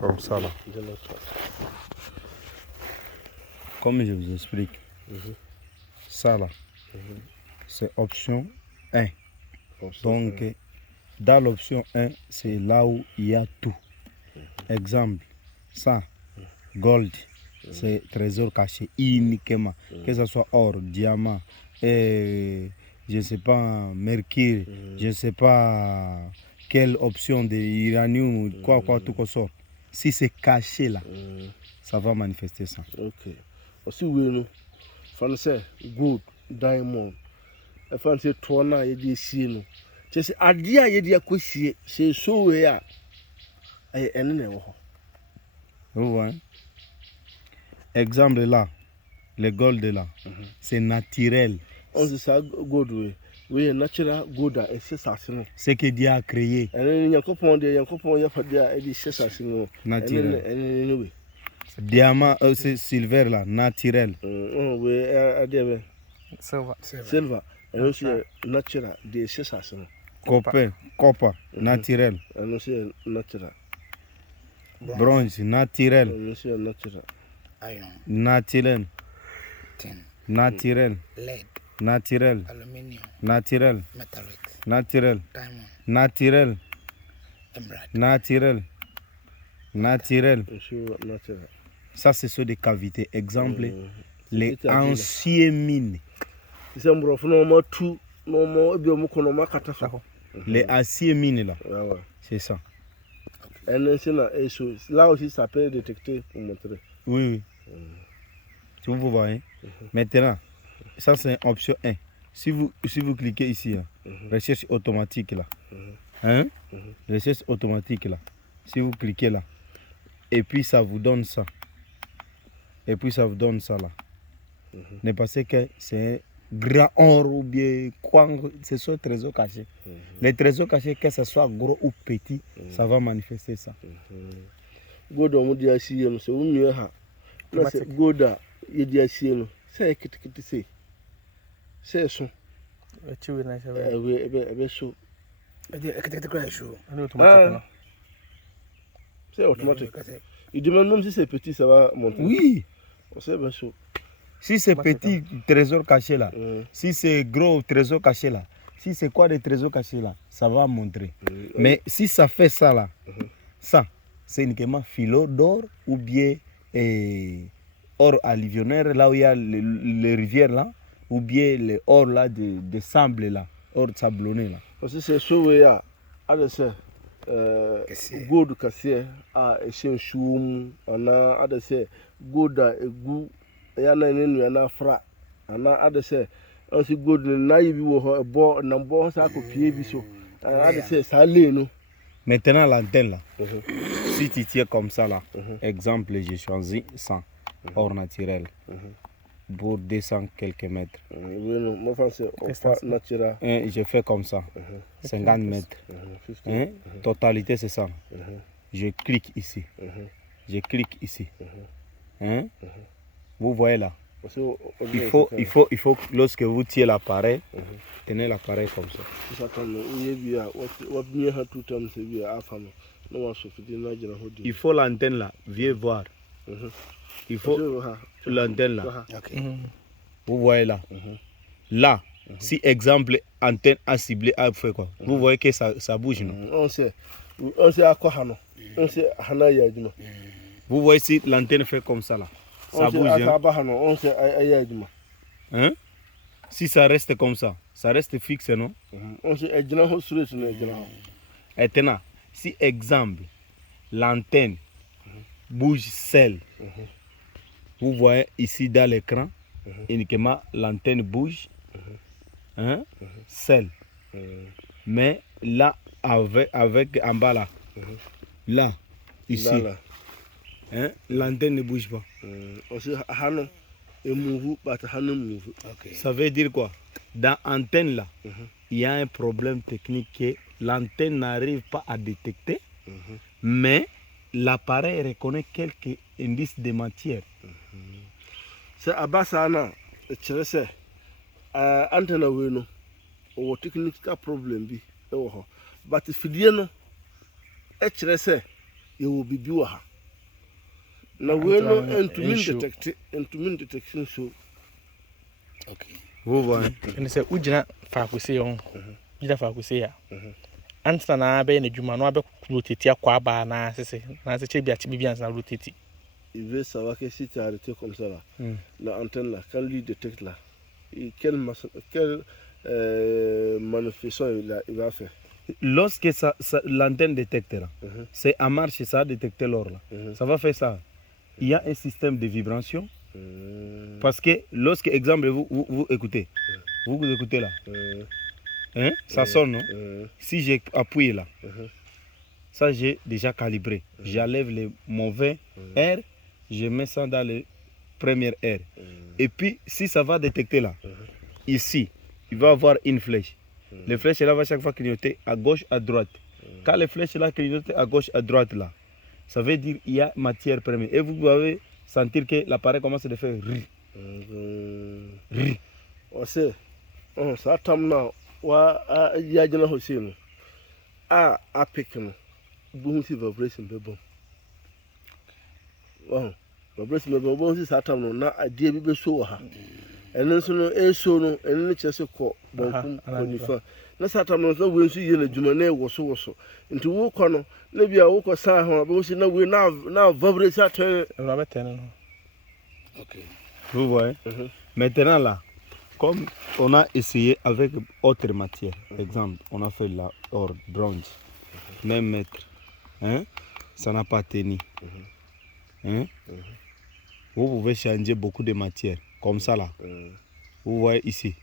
Comme ça là. Comme je vous explique, ça là, c'est option 1. Donc, dans l'option 1, c'est là où il y a tout. Exemple, ça, gold, c'est trésor caché uniquement. Que ce soit or, diamant, et, je ne sais pas, mercure, je ne sais pas quelle option de uranium, quoi, tout qu'on sort. Si c'est caché là, ça va manifester ça. Ok. Aussi, oui, français, gold, diamond. Français, tourna, il dit si, c'est à dire, il dit à quoi c'est so, et vous voyez? Exemple là, le gold là, c'est naturel. On dit ça, gold, oui, natural gold, et c'est ça, c'est ce que Dieu a créé. Naturel. Diamant, c'est silver là, naturel. Silver. Et aussi natural, c'est ça, c'est copper, naturel. Et aussi natural. Bronze, naturel. Iron. Naturel. Tin. Naturel. Lead. Naturel. Aluminium. Naturel. Metallic. Naturel. Diamond. Naturel. Emerald. Naturel. Naturel. Naturel. Ça, ce sont des cavités. Exemple, les anciennes mines. Les aciers mines là. C'est ça. Là aussi, ça peut détecter pour montrer. Oui. Tu vous voyez. Maintenant, ça c'est option 1. Si vous cliquez ici, là, recherche automatique là. Recherche automatique là. Si vous cliquez là. Et puis ça vous donne ça. Et puis ça vous donne ça là. Ne pensez que c'est grand or ou bien quoi, c'est soit trésor caché. Les trésors cachés, que ce soit gros ou petit, ça va manifester ça. Goda mu dia si yeno se unye ha na se goda ye dia si yeno se kitikiti se so chiwi na se ebe so Kitikiti crash show. Automatique. C'est automatique. Il demande même si c'est petit, ça va monter. Oui. C'est bien chaud. Si c'est petit, trésor caché là. Si c'est gros, trésor caché là. Si c'est quoi des trésors cachés là, ça va montrer. Mais si ça fait ça là, ça, c'est uniquement philo d'or ou bien or alluvionnaire, là où il y a les rivières là, ou bien les or là de sable là, or sablonné là. Parce que c'est sauvé à c'est gold cassé à échelle choum, on a c'est gold et goût, et on a une fra, on a c'est aussi gold naïve ou bon, n'importe ça copier biso, c'est ça l'est. Maintenant l'antenne là, si tu tiens comme ça là, exemple j'ai choisi 100 or naturel pour 200 quelques mètres. Naturel. Je fais comme ça, 50 mètres. Totalité c'est ça. Je clique ici. Je clique ici. Vous voyez là. Il faut lorsque vous tirez l'appareil, tenez l'appareil comme ça. Il faut l'antenne là, viens voir. Il faut l'antenne là. Vous voyez là. Là, si exemple antenne a ciblé, a fait quoi? Vous voyez que ça bouge non? On sait à quoi on sait vous voyez si l'antenne fait comme ça là. Ça bouge. Hein? Si ça reste comme ça reste fixe non? Maintenant, si exemple l'antenne bouge seule, vous voyez ici dans l'écran, uniquement l'antenne bouge seule. Mais là, avec en bas là, là, ici, l'antenne ne bouge pas. Ça veut dire quoi? Dans l'antenne là, il y a un problème technique que l'antenne n'arrive pas à détecter, mais l'appareil reconnaît quelques indices de matière. C'est à bas ça, c'est antenne ou ou technique problème bi, but if you know, il will be na we no entumin detection show. Okay. Vous voyez. And say ujina fa kwese on. Ujina fa kwese ya. Ansa na be na djuma no abe rotate akwa ba na sese. Na se che bia chi bia na rotate. Il veut savoir que si tu as arrêté comme ça là, l'antenne là, quand lui détecte là, quelle manifestation il va faire. Lorsque l'antenne détecte là, c'est à marche, ça a détecté l'or là. Ça va faire ça. Il y a un système de vibration. Parce que lorsque, exemple, vous écoutez, vous écoutez là, hein, ça sonne, non? Si j'ai appuyé là, ça j'ai déjà calibré. J'enlève les mauvais airs, je mets ça dans les premières airs. Et puis, si ça va détecter là, ici, il va avoir une flèche. Les flèches là va chaque fois clignoter à gauche, à droite. Quand les flèches là clignotent à gauche, à droite là, ça veut dire qu'il y a matière première. Et vous pouvez sentir que l'appareil commence à faire rire. On sait, ça tombe là, il y a des gens aussi. À pékin, bon, si vibration est bon. Vibration est bon, si ça tombe là, à dire que c'est ça. Et nous sommes et nous cherchons quoi, bon, comme il faut. Nous sommes là, nous sommes du mané ou so. Into wo kono, na bia wo ko sa ho, ba wo si na we na vibration te. Ok. Vous voyez. Maintenant là, comme on a essayé avec autre matière, exemple, on a fait la or bronze, même mètre, hein, ça n'a pas tenu. Hein? Vous pouvez changer beaucoup de matières, comme ça là. Vous voyez ici.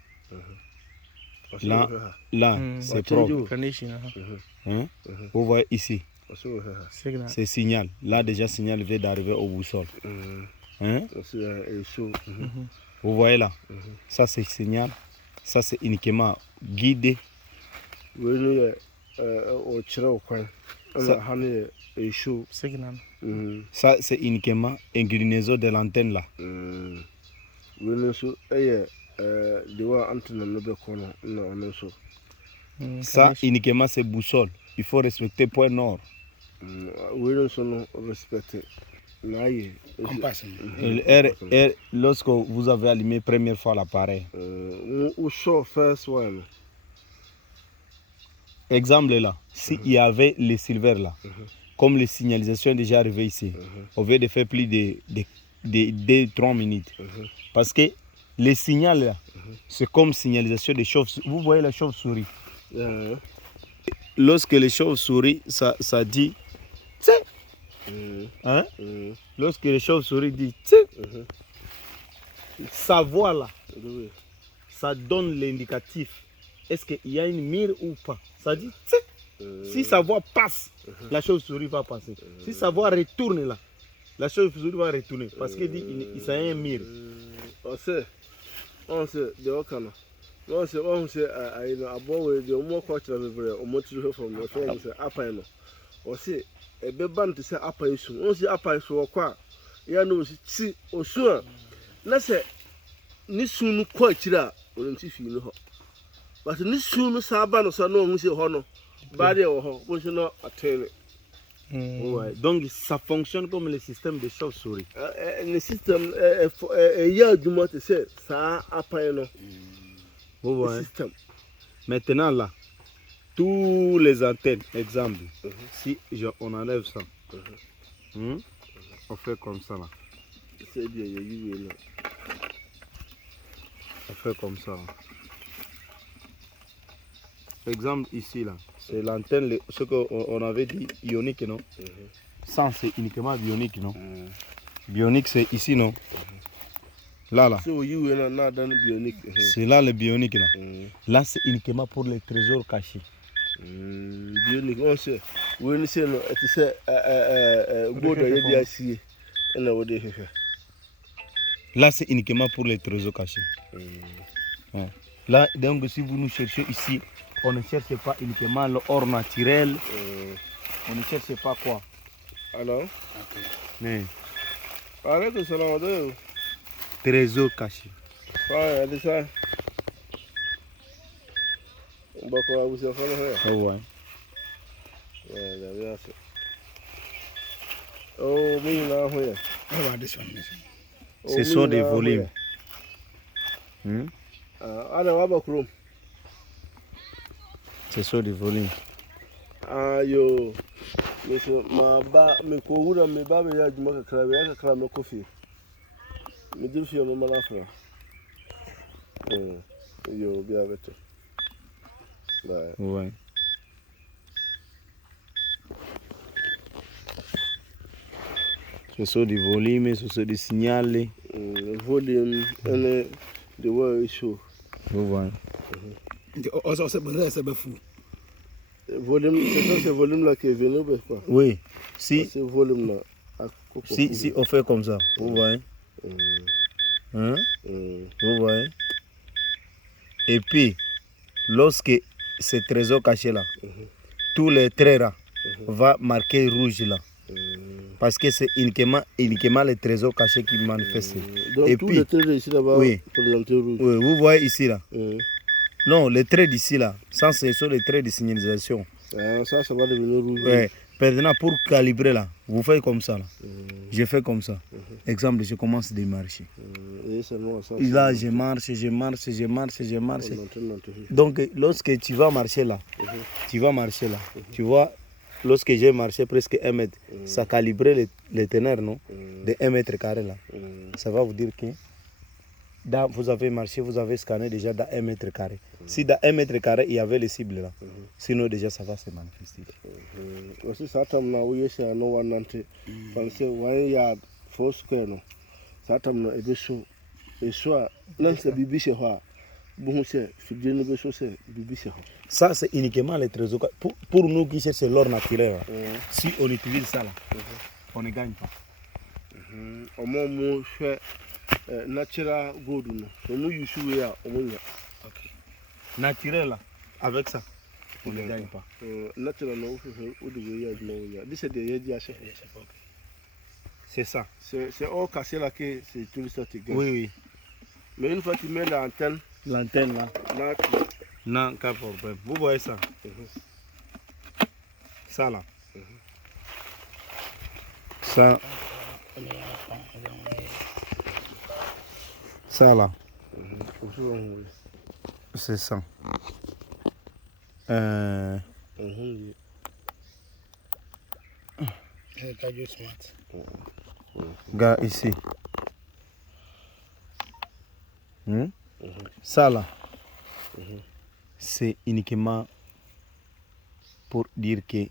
Là, c'est propre. Hein? Vous voyez ici. C'est signal. Là déjà signal vient d'arriver au boussole. Hein? Vous voyez là. Ça c'est signal. Ça c'est uniquement guidé. Ça c'est uniquement inclinaison de l'antenne là. Ça uniquement c'est boussole. Il faut respecter point nord. Lorsque vous avez allumé première fois l'appareil. Exemple là, s'il y avait les silver là, comme les signalisations déjà arrivées ici, on veut de faire plus de 3 minutes. Parce que les signaux là, c'est comme signalisation des chauves-souris. Vous voyez la chauve-souris. Lorsque les chauves-souris, ça dit tse. Hein? Lorsque les chauves-souris dit tse, sa voix là, ça donne l'indicatif. Est-ce qu'il y a une mire ou pas? Ça dit tse. Si sa voix passe, la chauve-souris va passer. Si sa voix retourne là, la chauve-souris va retourner. Parce qu'il dit qu'il y a un mire. On sait, de Okana. On sait, I know, about the more culture of the motor from the phone, upper. On sait, a beban to say upper issue. On see upper issue or qua. Ya no see, or sure. Let's say, Nissun quite chira, or if you know. But Nissun Saban or Sano, who say honor, body or who should not attain it. Donc ça fonctionne comme le système de chauve-souris. Le système, il y a du mot de ça après non. Vous voyez. Maintenant là, tous les antennes, exemple, si on enlève ça, on fait comme ça là. C'est bien, il y a on fait comme ça là. Exemple ici là, c'est l'antenne, ce qu'on avait dit ionique, non? Ça c'est uniquement bionique, non? Bionique c'est ici, non? Là. C'est là le bionique là. Là c'est uniquement pour les trésors cachés. Bionique, on sait. Oui, nous savons, c'est là c'est uniquement pour les trésors cachés. Là, donc si vous nous cherchez ici, on ne cherche pas uniquement l'or naturel. On ne cherche pas quoi. Alors? Mais. Arrête de se demander. Trésor caché. Ouais, c'est ça. On va quoi vous faire là? Ouais. Ouais, là, bien sûr. Oh, mais là, ouais. Ce sont des volumes. Ce sont des volumes. Yo, monsieur, ma ba, me couvre, me ba, me y'a du mal à cramer, à cramer coffee. Me dit, je me malafra. Yo, bien avec toi. Ouais. Ce sont des volumes, ce sont des signaux. Volume, the word show. Vous voyez. Volume, c'est ça, ce volume-là qui est venu, quoi. Oui. Si on fait comme ça, vous voyez. Hein? Vous voyez. Et puis, lorsque ce trésor caché là, tous les traits là, va marquer rouge là. Parce que c'est uniquement les trésors cachés qui manifestent. Donc, et tous puis, les traits ici là-bas, oui, présentés rouge. oui, vous voyez ici là. Non, les traits d'ici là, ça ce sont les traits de signalisation. Ça va devenir rouge. Ouais. Maintenant, pour calibrer là, vous faites comme ça là. Je fais comme ça. Exemple, je commence de marcher. Et là, je marche. Donc, lorsque tu vas marcher là, tu vois, lorsque j'ai marché presque 1 mètre, ça calibrait les ténèbres, non, de 1 mètre carré là. Ça va vous dire que vous avez marché, vous avez scanné déjà dans 1 mètre carré. Si dans 1 mètre carré, il y avait les cibles là, sinon déjà ça va se manifester. Aussi, ça t'a amené à no one nanti. Pensez, 1 yard, 4 square, non. Ça t'a amené à chaud. Et soit, là, c'est bibi chez moi. Bon, c'est, fidèle, ne veut c'est bibi chez moi. Ça, c'est uniquement les trésors. Pour nous qui cherchons l'or naturel, si on utilise ça là, on ne gagne pas. Au moment où je fais natural gold, nous y jouons à au moins. Naturel là, avec ça, on ne gagne pas. Naturel, non, on devrait c'est ça. C'est au cassé là que c'est tout ça qui gagne. Oui. Mais une fois que tu mets l'antenne là, non, pas de problème. Vous voyez ça? Ça là. Ça là. C'est ça. Gars, ici. Ça là, c'est uniquement pour dire que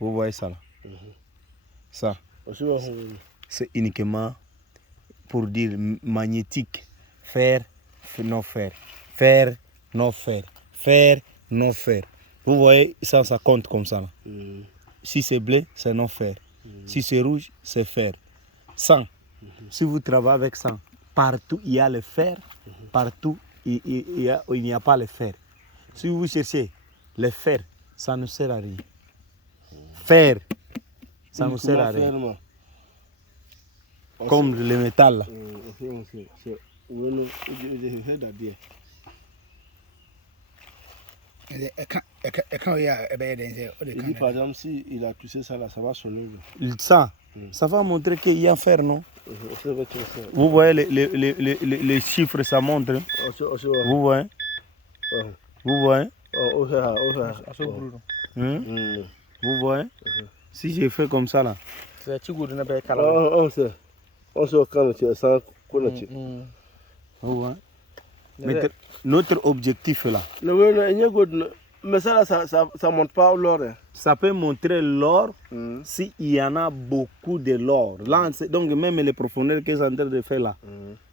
vous voyez ça là. Ça, c'est uniquement pour dire magnétique. Fer, non fer. Fer, non fer. Fer, non fer. Vous voyez, ça compte comme ça là. Si c'est bleu, c'est non fer. Si c'est rouge, c'est fer. Sang. Si vous travaillez avec sang, partout il y a le fer, partout il n'y a pas le fer. Si vous cherchez le fer, ça ne sert à rien. Fer, ça ne sert à rien. Comme le métal là. Il dit par exemple, si il a touché ça là, ça va sonner. Ça va montrer qu'il y a fer, non? Vous voyez les chiffres, ça montre. Vous voyez? Vous voyez? Vous voyez? Si j'ai fait comme ça là. Vous voyez? Mais notre objectif là. Mais ça ne montre pas l'or. Ça peut montrer l'or s'il y en a beaucoup de l'or. Donc même les profondeurs qu'ils sont en train de faire là,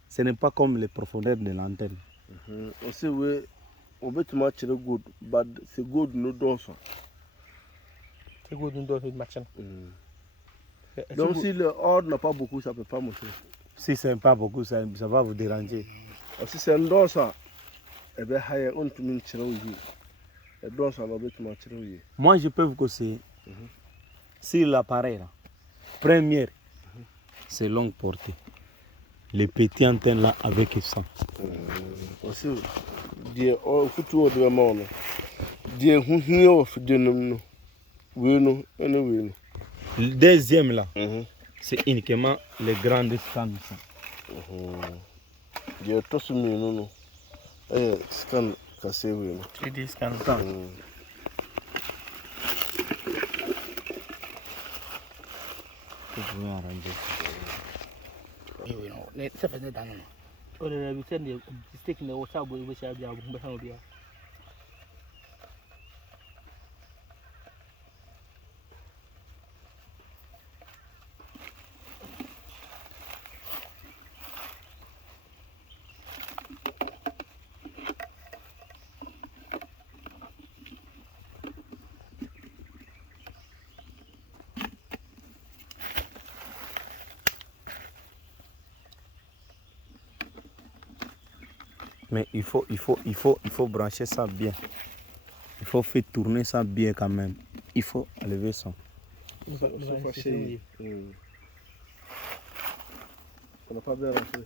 ce n'est pas comme les profondeurs de l'antenne. Aussi, oui, on peut matcher le good, mais c'est good nous donne ça. C'est good nous donne match. Donc si l'or n'a pas beaucoup, ça ne peut pas montrer. Si ce n'est pas beaucoup, ça va vous déranger. Si c'est un don ça, eh bien, on peut matcher le moi, je peux vous conseiller, si l'appareil, première, c'est longue portée. Les petits antennes là avec ça. Aussi, Dieu, au futur de monde, Dieu, nous Oui, non, oui. Le deuxième là, Mhm. c'est uniquement les grandes scans. Ça. Il y a tout ce non. Scan cassé, oui. 3D scan. Vous pouvez arranger. Oui, non. Ça faisait dans nous. Oh, the return the mistake in the water boy, which I'll be able to help you. Mais il faut brancher ça bien. Il faut faire tourner ça bien quand même. Il faut enlever ça. On n'a pas bien rentré.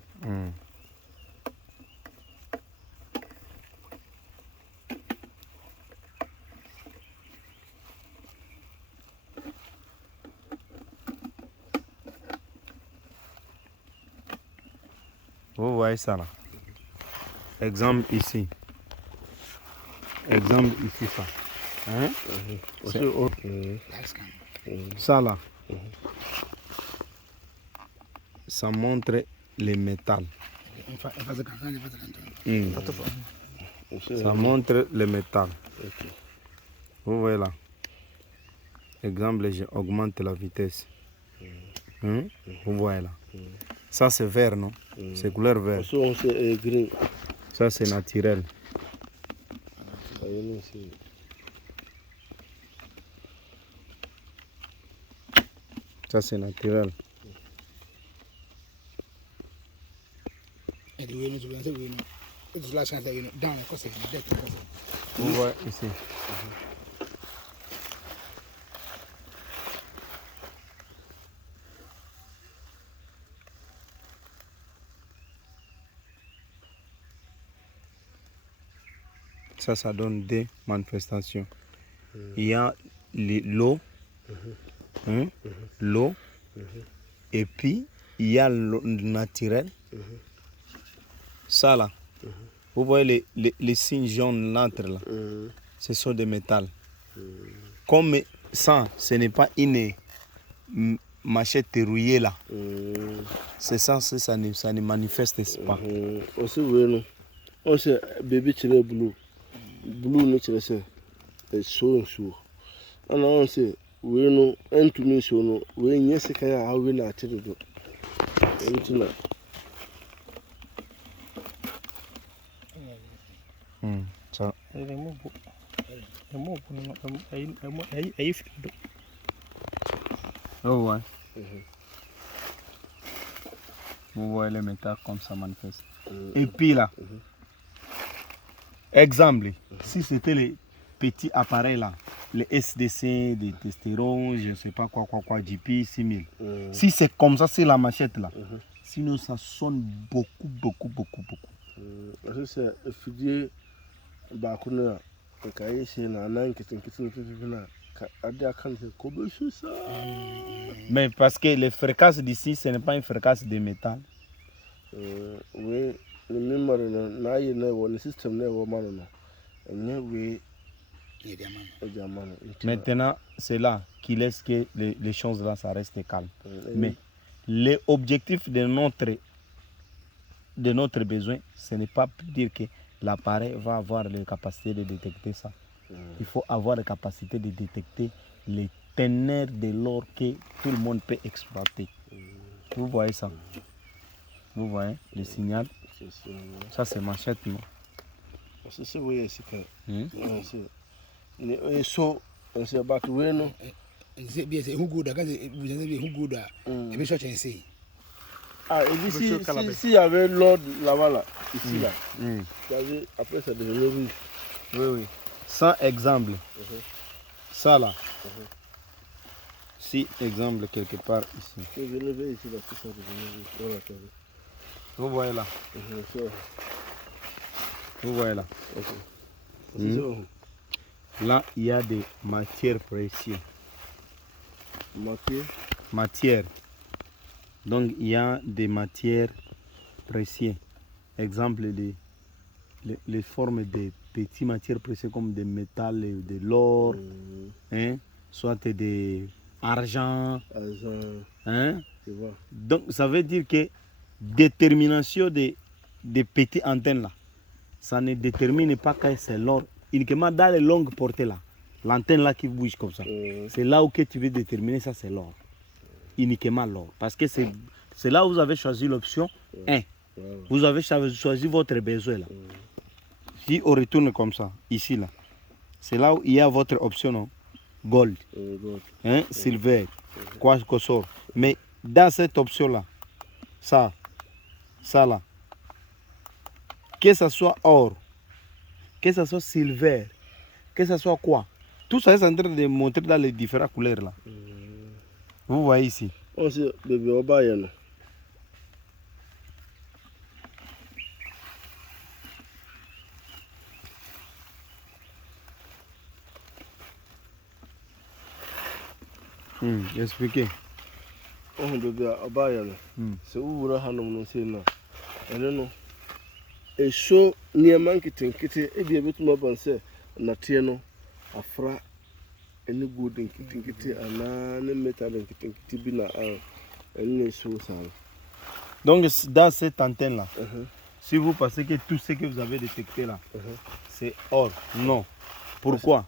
Vous voyez ça là. Exemple ici. Exemple ici ça. Hein? Ça là. Ça montre les métals. Ça montre le métal. Vous voyez là. Exemple, j'augmente la vitesse. Vous voyez là. Ça c'est vert, non? C'est couleur vert. C'est gris. Ça c'est naturel. Ça c'est naturel. Et Vous voyez ici. Ça donne des manifestations. Il y a l'eau, l'eau, et puis il y a l'eau naturelle. Ça là, vous voyez les signes jaunes l'entre là, ce sont des métals. Comme ça, ce n'est pas une machette rouillée là. C'est ça, ça ne manifeste pas. Aussi, oui, non. On sait, bébé, tu es bleu. Blue nature say so and so. And I say we no and to me so no we yes can how we na tiri do. Everything. Ça. Oh ouais. Vous voyez les métals comme ça manifeste. Et puis là. Exemple, si c'était les petits appareils là, les SDC, des testérons, je ne sais pas quoi, GP 6000. Si c'est comme ça, c'est la machette là. Sinon, ça sonne beaucoup. C'est étudier Bakuna, mais parce que les fréquences d'ici, ce n'est pas une fréquence de métal. Oui. Le système maintenant, c'est là qui laisse que les choses là, ça reste calme. Mais l'objectif de notre besoin, ce n'est pas dire que l'appareil va avoir la capacité de détecter ça. Il faut avoir la capacité de détecter les ténèbres de l'or que tout le monde peut exploiter. Vous voyez ça? Vous voyez le signal? Ça c'est machette, non? C'est oui, c'est que so c'est back way no. C'est bien, c'est who good, vous avez who good, et bien chercher ainsi. Ah, et ici, il y avait l'ordre là-bas, là, ici, là. Après, ça devenait rouge. Oui. Sans exemple. Ça là. Si exemple quelque part ici. Vous voyez là. Vous voyez là. Là, il y a des matières précieuses. Matière. Donc, il y a des matières précieuses. Exemple, les formes de petites matières précieuses comme des métals, de l'or, hein, soit de argent. Hein. Tu vois. Donc, ça veut dire que détermination des petites antennes là, ça ne détermine pas que c'est l'or. Uniquement dans les longues portées là, l'antenne là qui bouge comme ça, c'est là où que tu veux déterminer ça, c'est l'or. Uniquement l'or. Parce que c'est là où vous avez choisi l'option 1. Vous avez choisi votre besoin là. Si on retourne comme ça, ici là, c'est là où il y a votre option non? Gold, hein? Silver, quoi que ce soit. Mais dans cette option là, ça là, que ce soit or, que ce soit silver, que ce soit quoi, tout ça est en train de montrer dans les différentes couleurs là. Vous voyez ici. On sait, bébé, au bas, il y en a. Expliquez. On bébé, au bas, il y en a. C'est où vous avez un c'est là. I don't know. Et chaud, ni un manque de t'inquiéter, et bien, tu m'as pensé, Natieno, Afra, et nous goût d'inquiéter, un métal d'inquiéter, bina, et chaud, ça. Donc, dans cette antenne là, si vous pensez que tout ce que vous avez détecté là, c'est or, non. Pourquoi?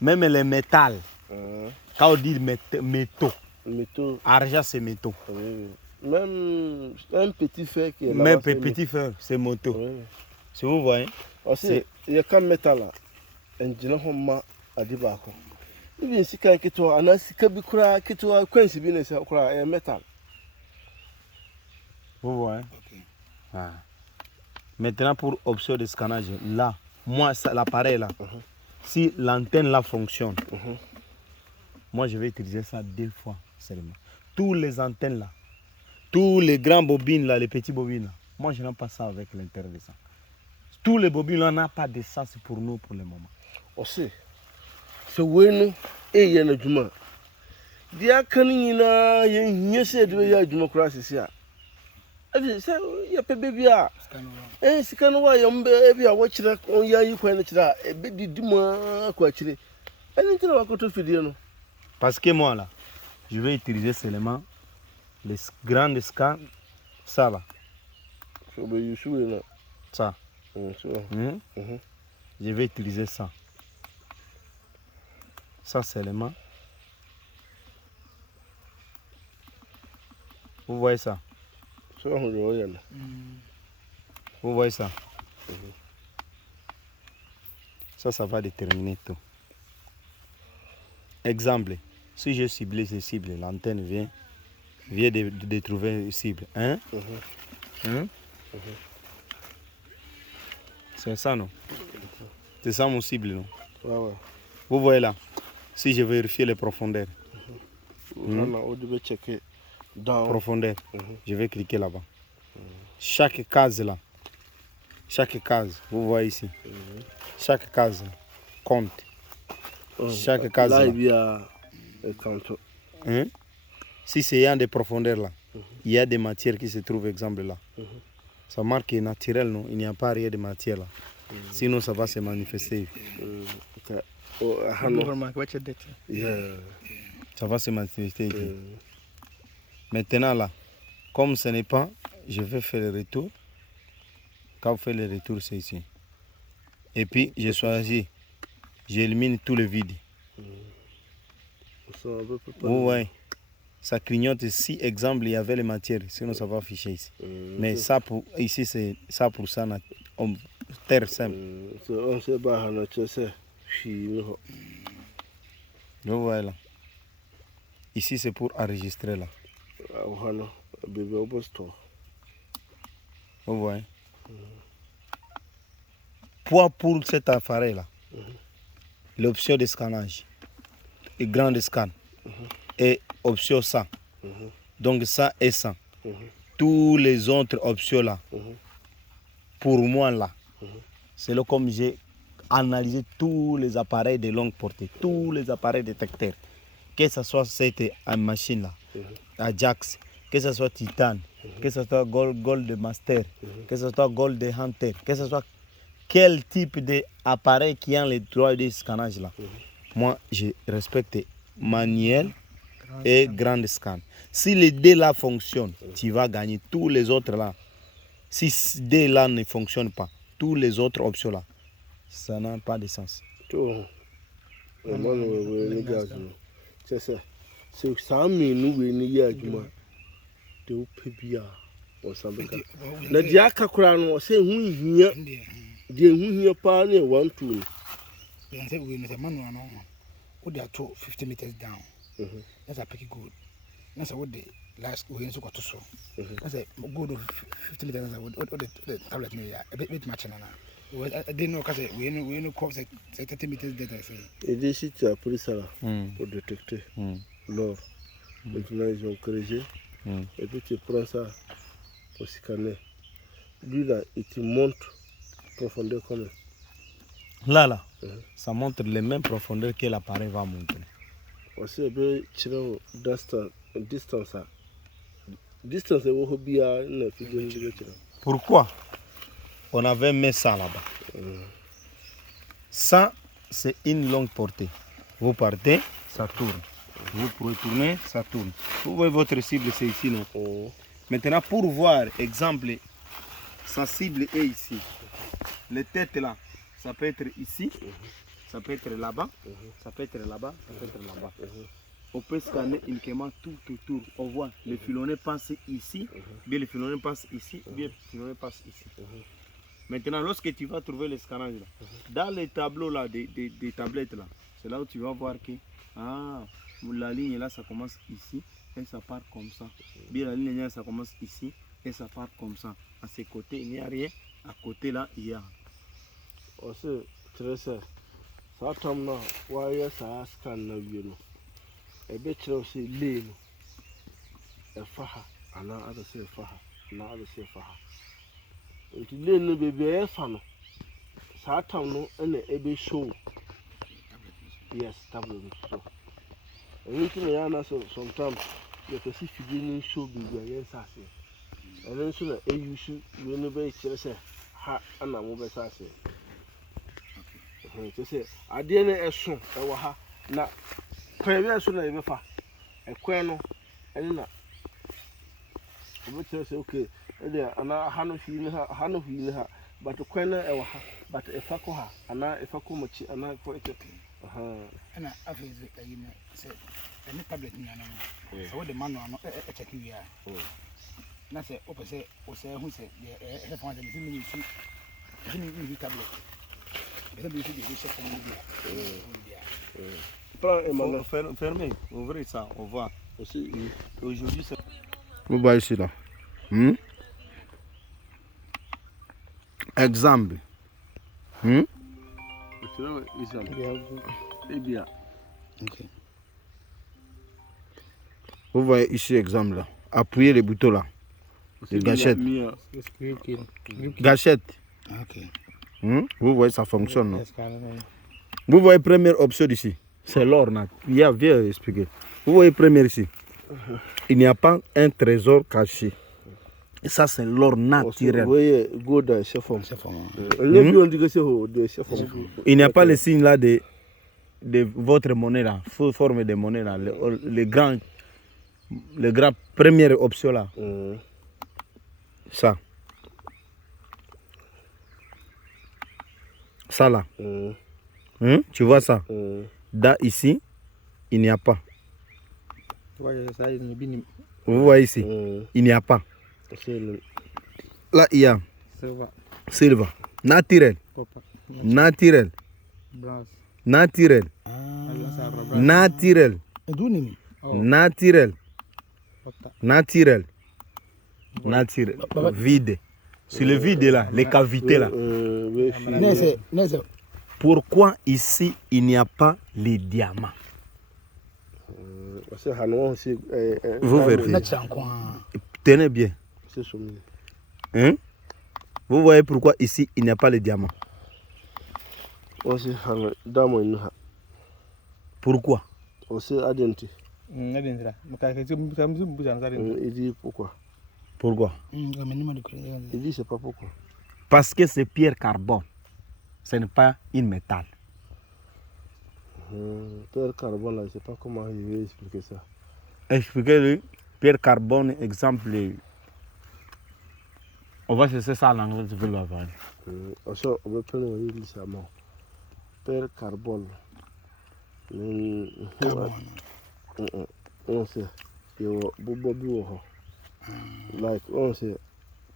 Même les métals, quand on dit métaux, argent c'est métaux. Même un petit fer qui est là. Même petit fer, c'est métaux. Si vous voyez. Aussi, il y a qu'un métal là. Un généralement à Dibako. Il vient si quand tu as un assikabikura, que tu as coincé bien un métal. Vous voyez. Ah. Maintenant, pour option de scannage, là, moi, l'appareil là, si l'antenne là fonctionne, moi je vais utiliser ça 2 fois seulement. Tous les antennes là, tous les grands bobines là, les petits bobines là, moi je n'ai pas ça avec l'intérêt de ça. Tous les bobines là n'ont pas de sens pour nous pour le moment. Aussi, c'est oui, et il y a un juma. Il y a canina, il y a un c'est de démocratie ici. Il y a pas bébé. C'est quand on y a un bébé à watch là, on y a eu quoi là, et bébé dis-moi quoi tu parce que moi là, je vais utiliser seulement les grandes scans, ça là. Ça. Je vais utiliser ça. Ça seulement. Vous voyez ça? Vous voyez ça? Ça va déterminer tout. Exemple, si je cible ces cibles, l'antenne vient de trouver une cible. Hein? C'est ça, non? C'est ça mon cible, non? Vous voyez là? Si je vérifie les profondeurs. Profondeur. Je vais cliquer là-bas. Chaque case là. Chaque case, vous voyez ici. Chaque case compte. Chaque case là. Si c'est un des profondeurs là, il y a des matières qui se trouvent, exemple là. Ça marque naturel, non? Il n'y a pas rien de matière là. Sinon ça va se manifester. Ça va se manifester. Maintenant là, comme ce n'est pas, je vais faire le retour. Quand vous faites le retour, c'est ici. Et puis je choisis, j'élimine tout le vide. Vous voyez, ça clignote ici, exemple, il y avait les matières, sinon ça va afficher ici. Mais ça pour ici, c'est ça pour ça, terre simple. Vous voyez là. Ici, c'est pour enregistrer là. Vous voyez. Poids pour cet appareil là. L'option de scannage. Et grand scan. Et option 100. Donc ça et 100. Tous les autres options là. Pour moi là. C'est là comme j'ai analysé tous les appareils de longue portée. Tous les appareils détecteurs. que ce soit cette machine-là, Ajax, que ce soit Titan, que ce soit Gold Master, que ce soit Gold Hunter, que ce soit quel type d'appareil qui a les droits de scannage là. Moi, je respecte manuel et grand scan. Si les deux là fonctionnent, tu vas gagner. Tous les autres là, si ces deux là ne fonctionnent pas, tous les autres options là, ça n'a pas de sens. C'est ça. C'est ça, mais nous, nous y a du mal. De Pébia, on s'en va. La diaka crown, c'est oui, de who pas near 1 2. And say we know manual no. Would they 50 meters down? That's a pretty good. That's what the last we also got to show. That's a good 50 meters. What the tablet me a bit matching now. I didn't know because we know course 30 meters that I say. Et ici tu as pris ça là pour détecter l'or. Maintenant ils ont creusé et puis tu prends ça pour scanner. Lui là, il te montre profondeur combien. Là, ça montre les mêmes profondeurs que l'appareil va montrer. Aussi, distance. Distance est bien. Pourquoi on avait mis ça là-bas? Ça, c'est une longue portée. Vous partez, ça tourne. Vous pouvez tourner, ça tourne. Vous voyez votre cible, c'est ici, non? Maintenant, pour voir, exemple, sa cible est ici. Les têtes là, ça peut être ici, ça peut être là-bas, ça peut être là-bas, ça peut être là-bas. On peut scanner uniquement tout autour. On voit le filonnet passe ici, bien le filonnet passe ici, bien le filonnet passe ici. Maintenant, lorsque tu vas trouver le scannage là, dans les tableaux là, des tablettes là, c'est là où tu vas voir que la ligne là, ça commence ici et ça part comme ça. Bien la ligne là, ça commence ici et ça part comme ça. À ces côtés, il n'y a rien. À côté là, il y a. Aussi, très ça. Ça tombe là, ouais, ça scanne là, et bien tu aussi ligne. Et faha, on a adressé faha, on a adressé faha. Et tu ligne bébé fan. Ça tombe là, on est ébé show. Yes, tableau show. Et tu me dis, sometimes, you can see you show bébé, yes, ça c'est. Et then soon, you should, you know, be say, ha, and I'm over ça c'est. Tu sais, à dire est son, et waha, na, préviens sur la fa, et quoi non, et na, on veut dire c'est ok, et bien, on a hano fini ha, but quoi non, et waha, but if I ha, ana if I come chi, ana quoi et And I feel you know, say, any tablet, so what the manual, check you here. Na say opposite o say who say the phone dem me see the tablet be be check for me. Prends et maintenant Fermez, ouvrez ça, on voit. Aussi Aujourd'hui c'est. Vous voyez ici là. Exemple. Eh bien. Vous voyez ici exemple là. Appuyez les boutons là. Les gâchettes. Gâchette. Ok. Vous voyez, ça fonctionne. Non? Vous voyez première option ici. C'est l'or. Viens expliquer. Vous voyez première ici. Il n'y a pas un trésor caché. Et ça, c'est l'or naturel. Vous voyez, il n'y a pas le signe là de votre monnaie là. Forme de monnaie là. Les grands première option là. Ça. Ça là. Tu vois ça? Là, ici, il n'y a pas. Vous voyez ici? Il n'y a pas. Là, il y a. Silver. Naturel. Naturel. Naturel. Naturel. Naturel. Naturel. Naturel. Vide. Sur le vide là, les cavités là. Pourquoi ici il n'y a pas les diamants? Vous vérifiez. Tenez bien. Vous voyez pourquoi ici il n'y a pas les diamants? Pourquoi? Aussi identité. Il Il dit pourquoi? Pourquoi? Il dit c'est pas pourquoi. Parce que c'est pierre carbone. Ce n'est pas une métal. Pierre carbone, là, je ne sais pas comment il veut expliquer ça. Expliquez-le. Pierre carbone, exemple. On va chercher ça en anglais, tu veux l'avoir. On va prendre une ça. Pierre carbone. On sait. Il y a beaucoup. Like, on sait.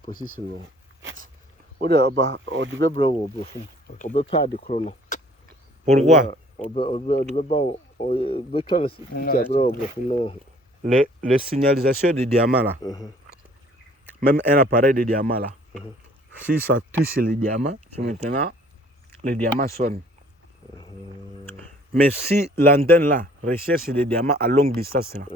Position. On a des bras on peut pas de chrono. Pourquoi? Les signalisations de diamant là, même un appareil de diamant là, si ça touche le diamant, maintenant le diamant sonne. Mais si l'antenne là recherche des diamants à longue distance, là,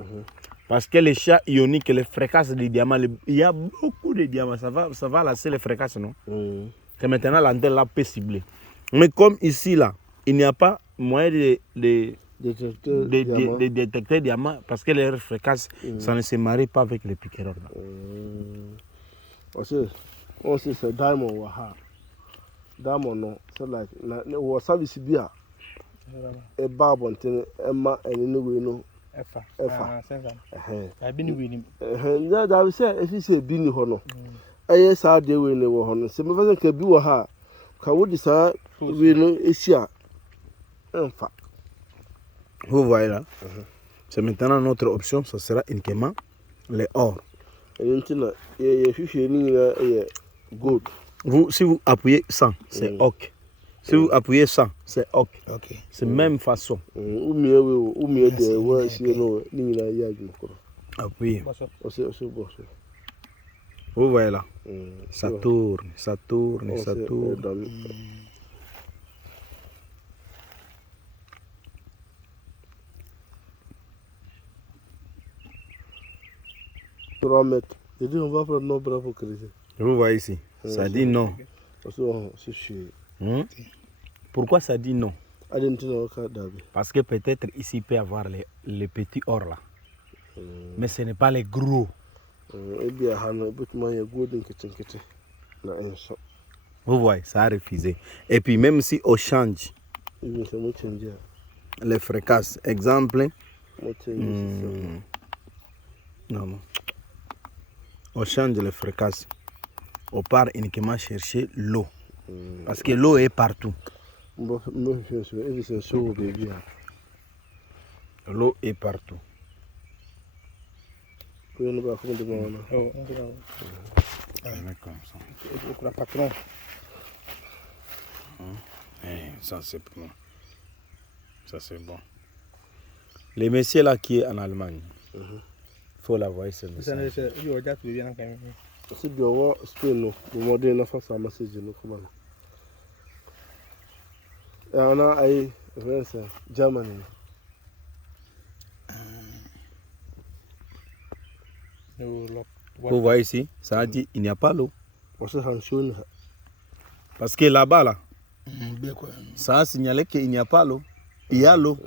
parce que les champs ioniques, les fréquences des diamants, il y a beaucoup de diamants, ça va lasser les fréquences, non? Et maintenant l'antenne là peut cibler. Mais comme ici là, il n'y a pas moyen de détecter diamants parce que les fréquences, ça ne se marie pas avec les piqueurs. On sait c'est diamond. Diamond, non, c'est like, on service bien. Et barbon, Emma, et nous, Efa. if you say being honor, I saw the way in the honor. Some of us can be a ha. Kawudi sa we know Asia. Enfin. Vous voyez là, c'est maintenant notre option, ça sera uniquement les or. Good. Vous, si vous appuyez 100, c'est OK. Si vous appuyez 100, c'est OK. C'est même façon. Appuyez. Vous voyez là, ça tourne, ça tourne, ça tourne. On va prendre nos bras pour creuser. Vous voyez ici, ça dit non. Pourquoi ça dit non? Parce que peut-être ici il peut y avoir les petits or là. Mais ce n'est pas les gros. Vous voyez, ça a refusé. Et puis même si on change les fréquences, exemple, non. On change les fréquences, on part uniquement chercher l'eau. Parce que l'eau est partout. L'eau est partout. Ça c'est bon. Ça c'est bon. Les messieurs là qui est en Allemagne, faut la voir ce message. Si tu vois Spain, le modèle n'a pas sa message de comment. Et on a Germany. Vous voyez ici, ça a dit il n'y a pas l'eau. Parce que là-bas, là, ça a signalé qu'il n'y a pas l'eau. Il y a l'eau.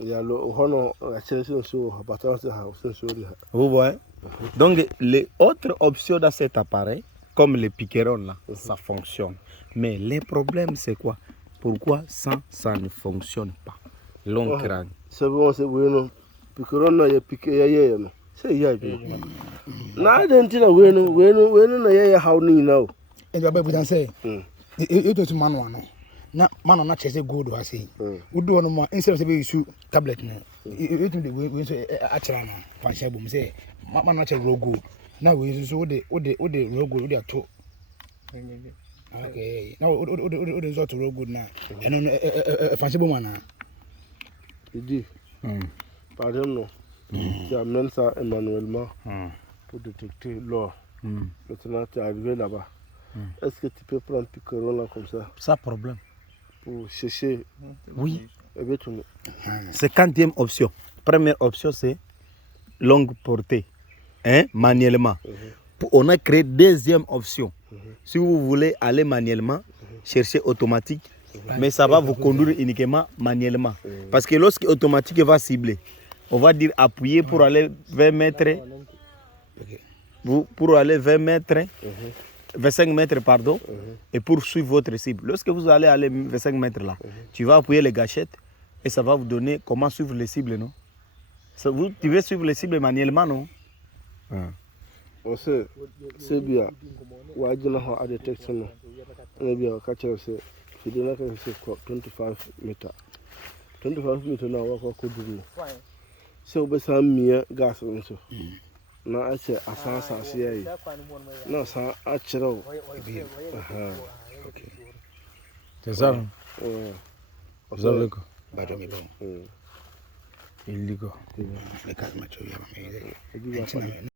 Vous voyez? Donc, les autres options dans cet appareil, comme les piquerons là, ça fonctionne. Mais les problèmes, c'est quoi? Pourquoi ça ne fonctionne pas? Long crâne. C'est bon, c'est bon. Piqueron, il y a piqué. C'est ya. Na dentina wenu na ya how ni now. E ba bu dan say. E to to manu ano. Na manu na chese gold ha say. Udu ono mo instead of say issue tablet no. E to the we so achira na function bum say manu na chese raw gold. Na we so the raw gold we ato. Okay. Now o so to raw gold na. Eno function bum na. Idi. Pardon no. Tu amènes ça manuellement pour détecter l'or. Maintenant, tu es arrivé là-bas. Est-ce que tu peux prendre piqueron là comme ça? Ça problème. Pour chercher. Oui. C'est 50e option. Première option, c'est longue portée. Manuellement. On a créé deuxième option. Si vous voulez aller manuellement, cherchez automatique. Mais ça va vous conduire uniquement manuellement. Parce que lorsque automatique va cibler, On va dire appuyer pour aller 20 mètres. Ok. Pour aller 20 mètres. 25 mètres, pardon. Et pour suivre votre cible. Lorsque vous allez aller 25 mètres là, tu vas appuyer les gâchettes et ça va vous donner comment suivre les cibles, non? Tu veux suivre les cibles manuellement, non? Ose sebia wajina ho a detection no na bia ka chere se fide na ka se 25 meter 25 meter na wa ko dum se obesa mia gas nso na a che asasa se yayi na sa a chere o Okay. C'est ça, non? Vous avez quoi? Bajo mi bon. Il dit quoi? Le cas macho ya ma.